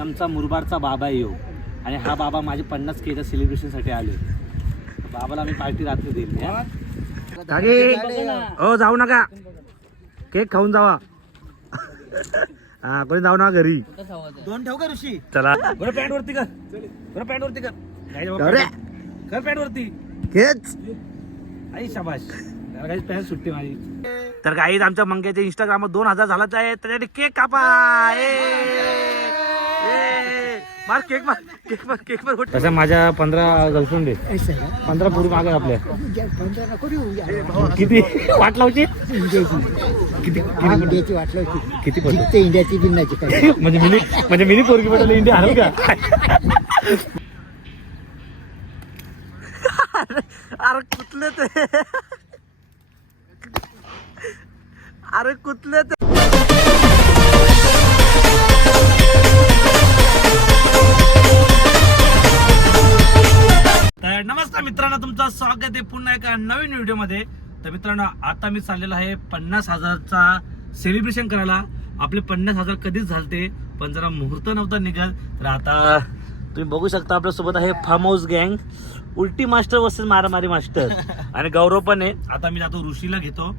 आमचा मुरबाडचा बाबा आहे यो. आणि हा बाबा माझे पन्नास केच्या सेलिब्रेशनसाठी आले. बाबाला मी पार्टी रात्री देईल हा? हो जाऊ नका. केक खाऊन जावा. हा कोणी जाऊ नका घरी. दोन ठेव का ऋषी? चला. बरं पॅन्ट वरती कर. बरं पॅन्ट वरती कर. कर पॅन्ट वरती. केच. आई शाबाश पॅन्ट सुट्टी माझी. तर काही आमच्या मंग्याच्या इंस्टाग्राम दोन हजार झालाच आहे. त्यासाठी केक कापा! मार केक मार केक मार केक मार तसं माझ्या पंधरा गर्लफ्रेंड आहे पंधरा पूर्वी मागे आपल्या. किती? वाट लावची? किती इंडियाची वाट लावची. किती पडतो जिंकते इंडियाची जिंकण्याची काय? म्हणजे मिनी म्हणजे मिनी पोरगी पडलं इंडिया हरल का? अरे कुठले ते? अरे कुठले ते? तुमचं स्वागत आहे पुन्हा एका नवीन व्हिडिओमध्ये. तर मित्रांनो आता मी चाललेलो आहे पन्नास हजारचा सेलिब्रेशन करायला. आपले पन्नास हजार कधीच झालते पण जरा मुहूर्त नव्हता निघत. तर आता तुम्ही बघू शकता आपल्यासोबत आहे फार्म हाऊस गँग उलटी मास्टर वर्सेस मारामारी मास्टर आणि गौरव पण आहे. आता मी जातो ऋषीला घेतो.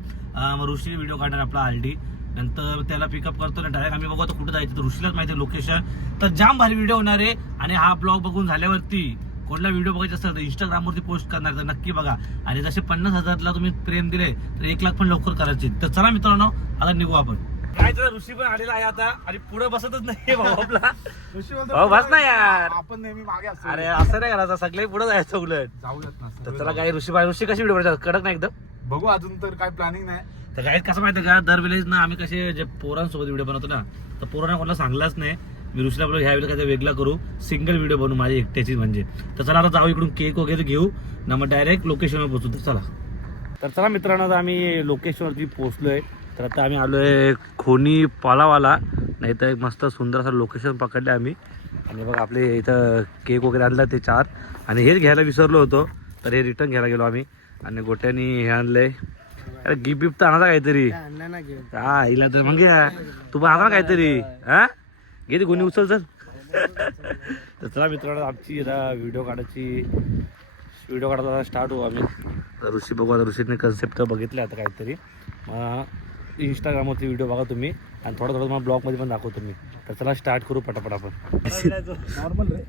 ऋषी व्हिडिओ काढणार आपला आलडी नंतर त्याला पिकअप करतो ना डायरेक्ट आम्ही बघू आता कुठं जायचं. ऋषीलाच माहिती लोकेशन तर जाम भारी व्हिडिओ होणार आहे. आणि हा ब्लॉग बघून झाल्यावरती कोणला व्हिडिओ बघायचा असेल तर इंस्टाग्रामवरती पोस्ट करणार तर नक्की बघा. आणि जसे पन्नास हजारला तुम्ही प्रेम दिले तर एक लाख पण लवकर करायचे. तर चला मित्रांनो आता निघू आपण. काय तर ऋषी पण आलेला आहे आता आणि पुढे बसतच नाही भाऊ आपला. भाऊ बस ना यार. आपण नेहमी मागे असतो. अरे असं नाही करायचं सगळे पुढे जायचं उलट. जाऊयात ना तर चला काय ऋषी ऋषी कशी व्हिडिओ कडक नाही एकदम? बघू अजून तर काय प्लॅनिंग नाही. तर काय कसं माहिती का दरवेळेस ना आम्ही कसे जे पोरांसोबत व्हिडिओ बनवतो ना तर पोरांना कोणाला सांगलाच नाही. मी ऋषीला बोललो ह्या वेळेला काय वेगळा करू. सिंगल व्हिडिओ बनवू माझी एकट्याची म्हणजे. तर चला आता जाऊ इकडून केक वगैरे घेऊ. ना मग डायरेक्ट लोकेशनवर पोहोचू. तर चला. तर चला मित्रांनो आता आम्ही लोकेशनवरती पोहोचलोय. तर आता आम्ही आलोय खोनी पालावाला. नाही तर एक मस्त सुंदर असं लोकेशन पकडले आम्ही. आणि बघ आपले इथं केक वगैरे आणला ते चार. आणि हेच घ्यायला विसरलो होतो. तर हे रिटर्न घ्यायला गेलो आम्ही. आणि गोट्यानी हे आणलंय. अरे गिफ्ट बिफ्ट आणा काहीतरी. हा हिला तर मग तू पण आणा काहीतरी. हा? घे ते कोणी उचल चल. तर चला मित्रांनो आमची आता व्हिडिओ काढायची व्हिडिओ काढायला स्टार्ट होऊ आम्ही. तर ऋषी बघू आता ऋषीने कन्सेप्ट बघितले आता काहीतरी. मग इंस्टाग्रामवरती व्हिडिओ बघा तुम्ही आणि थोडं थोडं मला ब्लॉगमध्ये पण दाखवतो मी. तर चला स्टार्ट करू पटापट आपण. नॉर्मल रे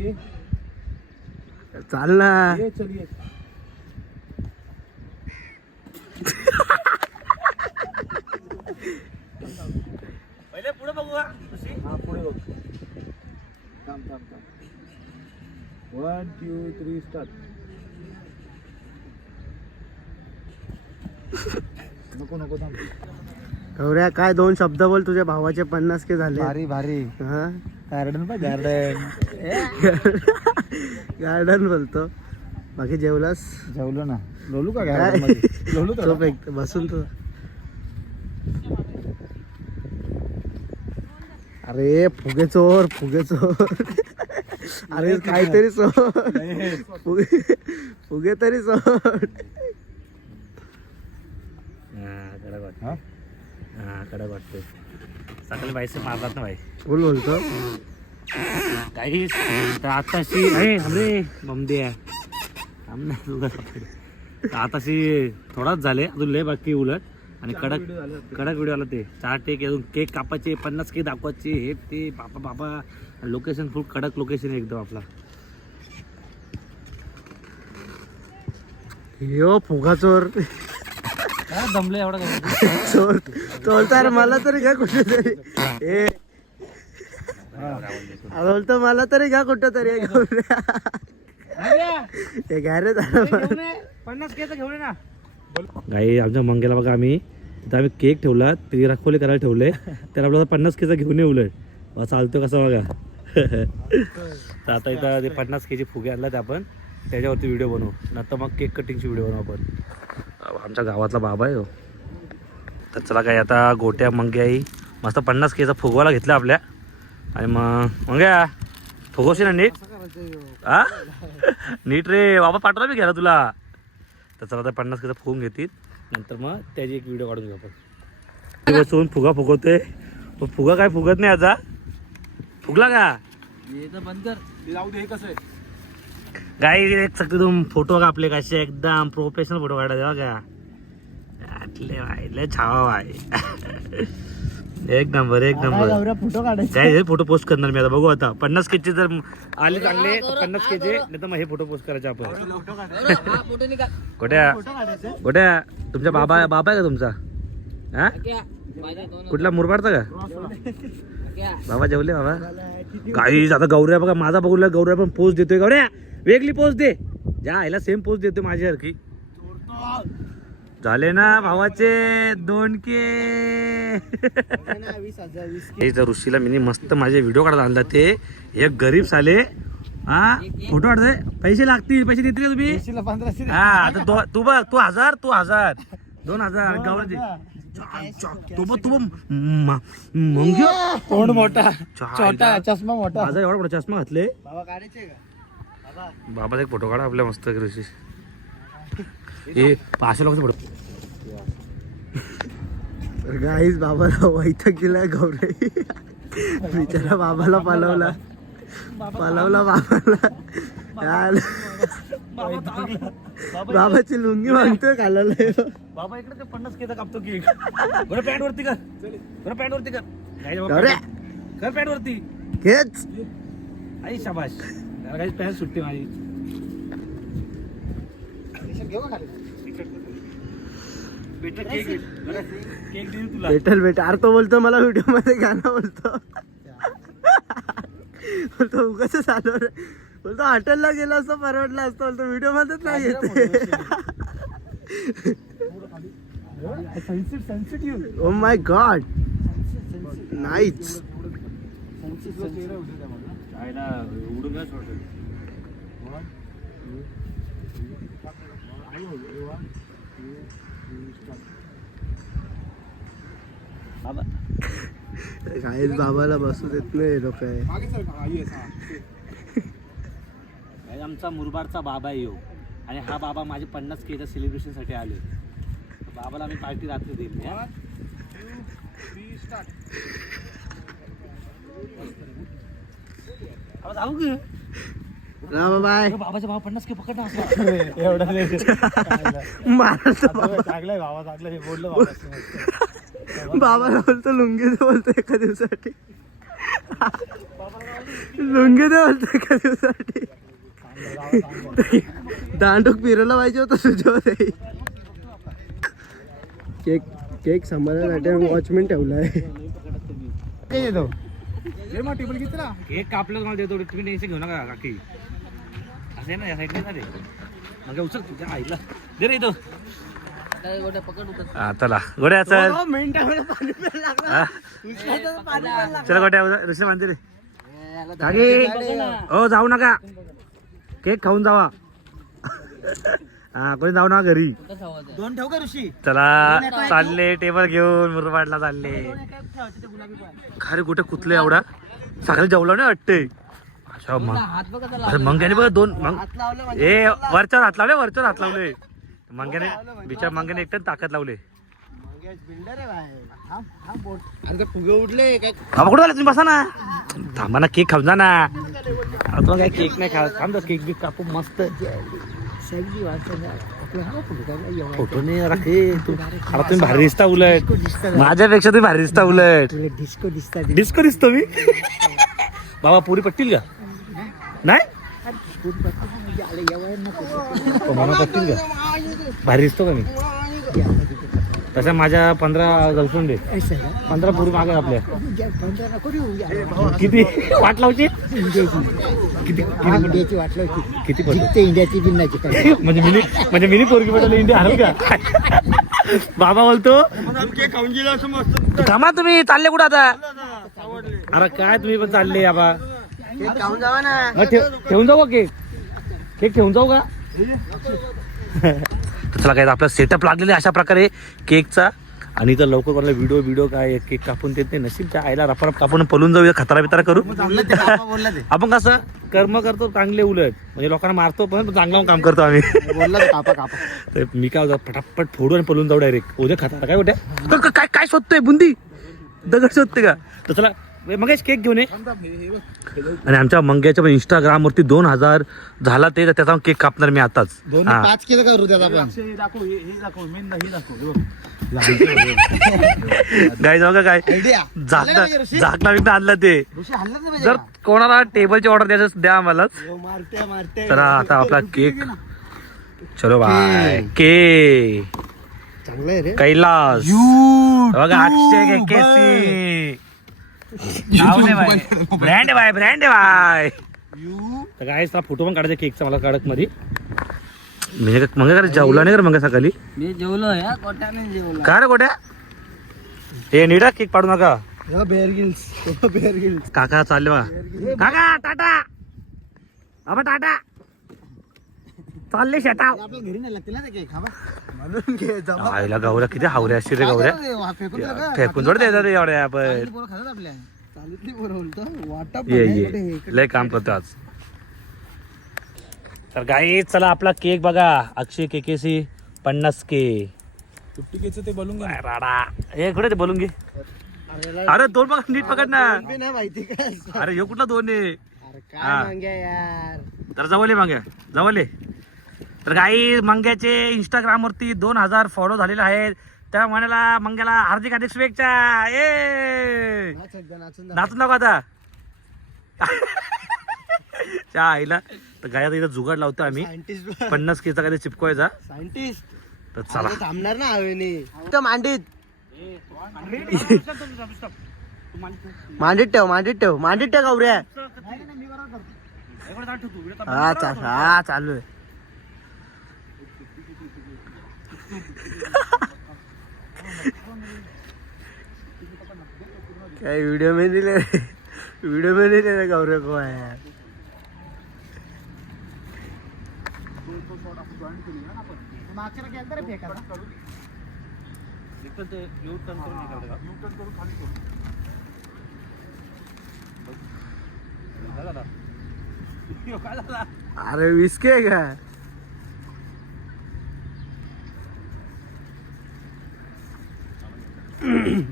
ये चाल ना ये चलिए पहिले पुढे बघू ऋषी हा पुढे बघ थांब थांब थांब वन टू थ्री स्टार्ट नको नको थांब. गौऱ्या काय दोन शब्द बोल तुझ्या भावाचे पन्नास के झाले. भारी भारी. हा? गार्डन पाय गार्डन गार्डन बोलतो. बाकी जेवलास? जेवलो ना. लोलू का? गार्डन लोलू एक बसून तू. अरे फुगे चोर फुगे चोर अरे काहीतरी सोड. फुगे फुगे तरी सोड. हा कडक वाटतं हा? कडक वाटतंय. सकाळी बाईसे मारतात ना बाई. बोल बोलतो? काही आताशी अरे हमरे बमदे आमना तुला तर आताशी थोडाच झाले. अजून लय बाकी उलट. आणि कडक कडक व्हिडिओ आला ते. चार टेक अजून केक कापायचे पन्नास केक दाखवायचे. हे ते बापा बापा. लोकेशन फुल कडक लोकेशन आहे एकदम आपला. यो फुगा चोर काय दमलं एवढा चोर चोरतार मला तरी घ्या कुठेतरी. ए. बोलतो मला तरी घ्या कुठं तरी हे घ्या रे. पन्नास केक घेऊन ना. गाई आमच्या मंग्याला बघा आम्ही. तिथं आम्ही केक ठेवला ते रखोले करायला ठेवले. त्याला आपल्याला पन्नास केचा घेऊन येऊ उलट. चालतो कसा बघा. तर आता इथं ते पन्नास केजी फुगे आणला आपण. त्याच्यावरती व्हिडिओ बनवू. नंतर मग केक कटिंगची व्हिडिओ बनवू आपण. आमच्या गावातला बाबा आहे हो. तर चला काय आता गोट्या मंग्याई आई मस्त पन्नास केचा फुगवायला घेतला आपल्या. आणि मग मंग्या फुगवशी ना नीट? हा नीट रे बाबा पाठवला मी घ्यायला तुला. तर चला आता पन्नास केचा फुगून घेतील. नंतर मग त्याची एक व्हिडिओ काढून घेऊ आपण. बसून फुगा फुगवते पण फुगा काय फुगत नाही आता? फुगला का? बंद कर. जाऊ दे हे कसं आहे? गाई एक एकदम फोटो का आपले कसे एकदम प्रोफेशनल फोटो काढा बघा आटले बाई, लय छावा बाई एक नंबर एक नंबर. फोटो काढायचे. काय फोटो पोस्ट करणार मी आता? बघू आता. पन्नास केचे जर आले चांगले तर पन्नास केचे नाही तर मग हे फोटो पोस्ट करायचे आपण. गोट्या गोट्या तुमच्या बाबा बाबा आहे का तुमचा? हा? कुठला मुरबाडचा का? बाबा जेवले बाबा. काही आता गौऱ्या बघा माझा बघूला गौऱ्या पण पोस्ट देतोय. गौऱ्या वेगळी पोस्ट दे. ज्या आईला सेम पोस्ट देतोय माझ्यासारखी. झाले ना भावाचे दोन के. हजार हे जर ऋषीला मी मस्त माझे व्हिडिओ काढायला आणला ते. एक गरीब साले. हा? फोटो काढतोय. पैसे लागतील. पैसे देतील तुम्ही? हा आता तू बघ तू हजार तू हजार. दोन हजार गावराचे तू बघ तू मग. तोंड मोठा. छोटा चष्मा मोठा. माझा एवढा मोठा चष्मा घातले. बाबा एक फोटो काढा आपल्या मस्त ऋषी. हे पाचशे लोक फोटो गाईज बाबाला वाईट गेलाय गौरे. बिचारा बाबाला पालवला. पालवला बाबाला. यार, बाबाची लुंगी मागतोय घालायला बाबा इकडे ते पन्नास केदा कापतो की. बरं पॅन्ट वरती कर. बरं पॅन्ट वरती कर. पॅन्ट वरती. हेच आई शाबाश पॅन्ट सुटते माझी. भेटलं केक भेट- अरे तो बोलतो मला व्हिडिओमध्ये गाणं बोलतो. बोलतो उगाच चालू रे बोलतो हॉटेलला गेलो असतो परवडला असतो. बोलतो व्हिडिओ मध्येच नाही येते. ओ माय गॉड नाईच उडून काहीच बाबाला बसू देत नाही लोक आमचा मुरबाडचा बाबा आहे यो. आणि हा बाबा माझे पन्नास केच्या सेलिब्रेशनसाठी आले बाबाला आम्ही पार्टी रात्री हा? बाबा जाऊ की? राम बाय. अरे बाबाच्या बाबा पन्नास के पकड ना असला महाराष्ट्र बाबा. चांगलं बाबा चांगलं हे बोललं बाबा. बाबाला बोलतो लुंगी दे बोलतो एका दिवसासाठी. लुंगी दे बोलतो एका दिवसासाठी. दांडूक फिरायला पाहिजे होतं तुझ्यावर. केक केक सांभाळण्यासाठी वॉचमॅन ठेवलाय. हे किती ना केक कापलं मला देतो तुम्ही टेन्शन घेऊ नका काकी. असं ना या साईडने ना रे. मग उचल तुझ्या आईला. दे रे इथं. हा चला. गोड्या चल. हा? चला गोट्या ऋषी म्हणते रे. हो जाऊ नका. केक खाऊन जावा. हा कोणी जाऊ नका घरी. दोन ठेव का ऋषी? चला. चालले टेबल घेऊन मुरबाडला चालले. खरे कुठे कुतले एवढा? सकाळी जेवलं नाही वाटते अच्छा मग अरे मंग्याने बघ दोन मग ए वरच्यावर हात लावले वरच्यावर हात लावले. मंग्याने बिचार मंग्याने एकटं ताकद लावले. अरे कुठं आले तुम्ही बसा ना. थांबा ना केक खाऊन जा ना. आता तुला काय केक नाही खा थांब केक बिक कापू मस्त. फोटो नाही राखे तू आता तुम्ही भारी दिसता उलट. माझ्यापेक्षा तुम्ही भारी दिसता उलट. डिस्को दिसतात डिस्को दिसतो मी? बाबा पुरी पटतील का? नाही? तो मला का? भारी दिसतो का मी? तसं माझ्या पंधरा गर्लफ्रेंड आहे पंधरा पूर्वी मागे आपल्या. किती? वाट लावची? किती किती इंडियाची लावची किती पडतो ते इंडियाची बिन्नाची म्हणजे मिनी म्हणजे मिनी पोरगी पटवली इंडिया हरल का? बाबा बोलतो थांबा तुम्ही चालले कुठं आता? अरे काय तुम्ही पण चालले बाबा. खाऊन जावा ना. मग ठेव- ठेवून जाऊ का केक? केक ठेवून जाऊ का? तर चला काय आपला सेटअप लागलेला आहे अशा प्रकारे केकचा. आणि तर लवकर कोणाला व्हिडिओ व्हिडिओ काय केक कापून देत नाही. नशीब त्या आईला रपारप कापून पळून जाऊया खतरा बितारा करू. बोलला ते. आपण कसं कर्म करतो चांगले उलट. म्हणजे लोकांना मारतो पण चांगलं काम करतो आम्ही. बोलला ते कापा कापा. तर मी काय होतं पटापट फोडू आणि पळून जाऊ डायरेक्ट उद्या खाता काय कुठे काय काय शोधतोय बुंदी? दगड शोधते का? तर चला मग केक घेऊन ये. आणि आमच्या मंग्याच्या पण इंस्टाग्राम वरती दोन हजार झाला ते तर त्याचा केक कापणार मी आताच. हा. पाच किलो पण? हे ही का काय. आयडिया झाकणा झाकणा बिकणा आणला ते. जर कोणाला टेबलची ऑर्डर द्यायचं द्या आम्हाला. मारते मारते. तर आता आपला केक चलो बाय के चांगलं आहे रे. कैलास. बघा अक्षय केसी ब्रँड बाय ब्रँड बाय तर काय फोटो पण काढायचा केकचा मला काढत मध्ये म्हणजे मग काय जेवला नाही कर मग सकाळी? मी जेवलो या कोट्याने जेवलो. काय रे गोट्या हे नीडा केक पाडू नका. बेअर गिल्स बेअर गिल्स काका चालले बघा. काका टाटा. अबा टाटा. चालले शेटा आपल्या घरी नाही लागते ना केक खावा म्हणून घे जमा आईला गौऱ्या किती हावऱ्या असतील रे गौऱ्या फेकून थोडं देतात एवढ्या आपण चालली पोरं खातात आपल्या. चालतली पोरं बोलतो वाटप ये बघा ये. हे. लय काम करतो आज. तर गाई चला आपला केक बघा. अक्षय केकेसी पन्नास के. ते बोलून घे राडा. हे कुठे ते बोलून घे. अरे अरे दोन पकड नीट पकड ना. माहिती का अरे ह्यो कुठला दोन आहे? अरे हा. काय मांग्या यार. तर जवळ मांग्या जवळ तर काही मंग्याचे इंस्टाग्राम वरती दोन हजार फॉलो झालेले आहेत. त्या म्हणाला मंग्याला हार्दिक हार्दिक शुभेच्छा. ए! नाचून नको आता. त्या आईला. तर गायात इथं जुगाड लावतो आम्ही. सायंटिस्ट पन्नास केचा काय चिपकवायचा. सायंटिस्ट तर चला. थांबणार ना हवेने. तर मांडीत. मांडीत ठेव मांडीत ठेव. मांडीत ठेव गौऱ्या. हा चा- हा चालू आहे. काय व्हिडिओ में दिले व्हिडिओ में दिले रे गौरव को यार? अरे विस्के आम्ही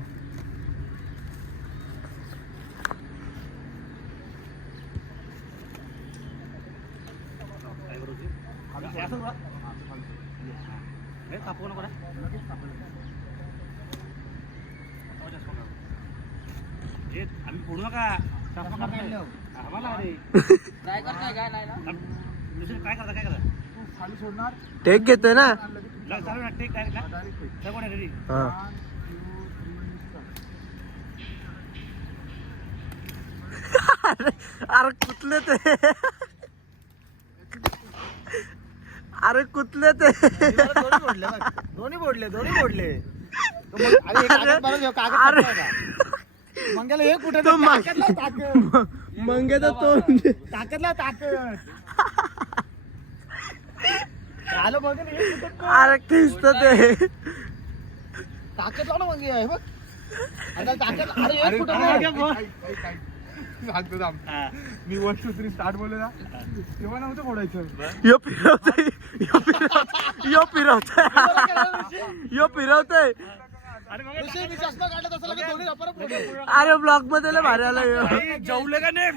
आम्हाला अरे काय करता काय करता टेक घेतोय ना टेक डायरेक्ट ना रेडी हा अरे अरे कुठले ते अरे कुठले ते दोन्ही बोडले दोन्ही बोडले अरे? मंग्याला हे कुठे तो मंगेचा तो ताकदला ताकद आलं बघ हे कुठं अरे किस्त ते ताकद लाव ना मंगे आहे बघ आता ताकद अरे हे कुठं नाही. मी वन टू थ्री स्टार्ट बोलले ना तेव्हा नव्हतं फोडायचं यो फिरवतोय यो फिरवतोय यो फिरवतोय. यो फिरवतोय. ऋषी, मी चष्मा काढला तसं लगेच दोन्ही रबर फोडले. अरे ब्लॉगमध्ये लय भारी आला. जेवले का नाही?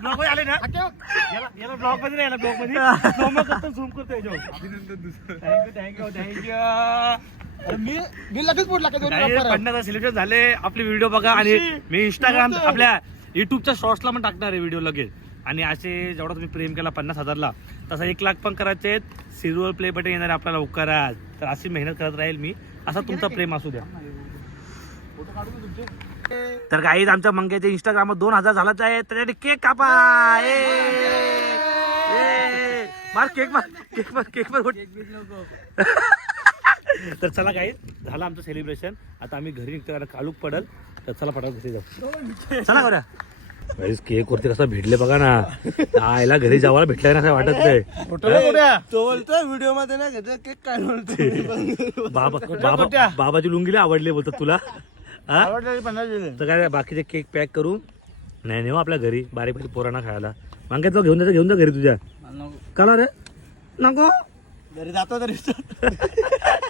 ब्लॉग आले ना? हाके बघ. याला याला ब्लॉगमध्ये नाही याला ब्लॉगमध्ये. झूम करतो झूम करतो याच्यावर. थँक्यू थँक्यू थँक्यू अरे मी मी लगेच बोलला का दोन्ही रबर पन्नास सिलेक्शन झाले. आपले व्हिडिओ बघा आणि मी इंस्टाग्राम आपल्या युट्यूबच्या शॉर्ट्सला पण टाकणार आहे व्हिडिओ लगेच. आणि असे जेवढा तुम्ही प्रेम केला पन्नास हजारला तसा एक लाख पण करायचे आहेत. सिल्वर प्ले बटन येणार आपल्याला लवकरच. तर अशी मेहनत करत राहील मी. असा तुमचा प्रेम असू द्या. तर काही आमच्या मंग्याच्या इंस्टाग्राम दोन हजार झालाच आहे. त्यासाठी केक कापा! मार केक मार केक मार केक मार. तर चला काही झालं आमचं सेलिब्रेशन आता आम्ही घरी निघतो कारण कालूक पडल. तर चला पटापट घरी जाऊ. चला करूया केक वरती कसा भेटले बघा ना. आयला घरी जावायला भेटलाय ना काय वाटत नाही तो व्हिडिओमध्ये ना घेतोय केक काय बोलतोय बाबा बाबा बाबाची लुंगीला आवडले बोलतात तुला. हा? तर काय बाकीचे केक पॅक करू? नाही नेऊ आपल्या घरी. बारीक बारीक पोरांना खायला. मागे तो घेऊन जायचं घेऊन जा घरी तुझ्या. कला रे? नको? घरी जातो तरी.